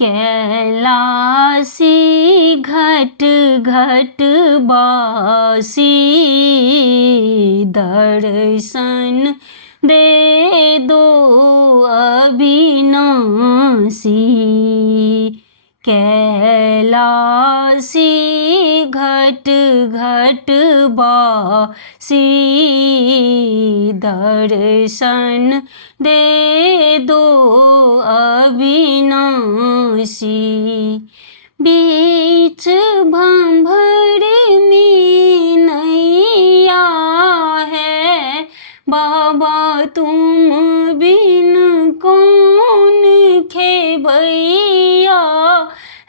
कैलासी घट घट बासी दर्शन दे दो अविनाशी। कैलासी घट घट बासी दर्शन दे दो अविनाशी। बीच भंवर में नैया है बाबा तुम बिन कौन खेवैया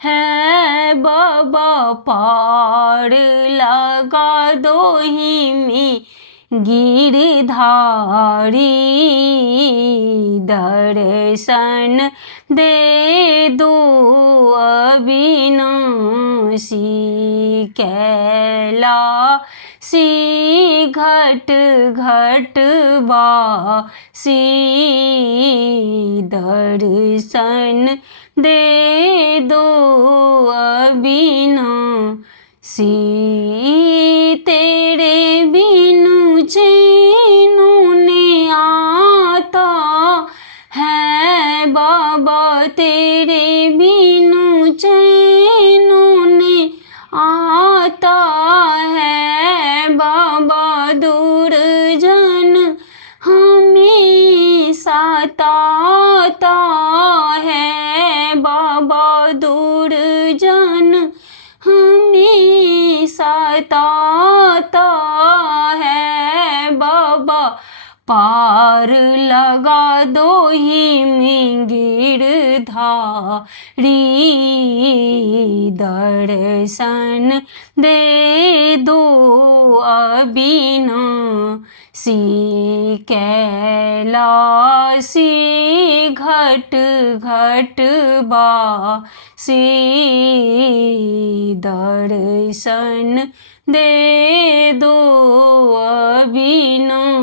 है बाबा पार लगा दो ही में गिरधारी दर्शन दे दो अविनाशी। कैलासी घट घट बासी दर्शन दे दो अविनाशी। तेरे बिनु चैनों ने आता है बाबा तेरे बिनु चैनों ने आता है बाबा दूर जन हमें सताता है बाबा दूर जन हमें सताता है बाबा पार लगा दो ही में गिरधारी दर्शन दे दो अविनाशी। कैलासी घट घट बासी दर्शन दे दो अविनाशी।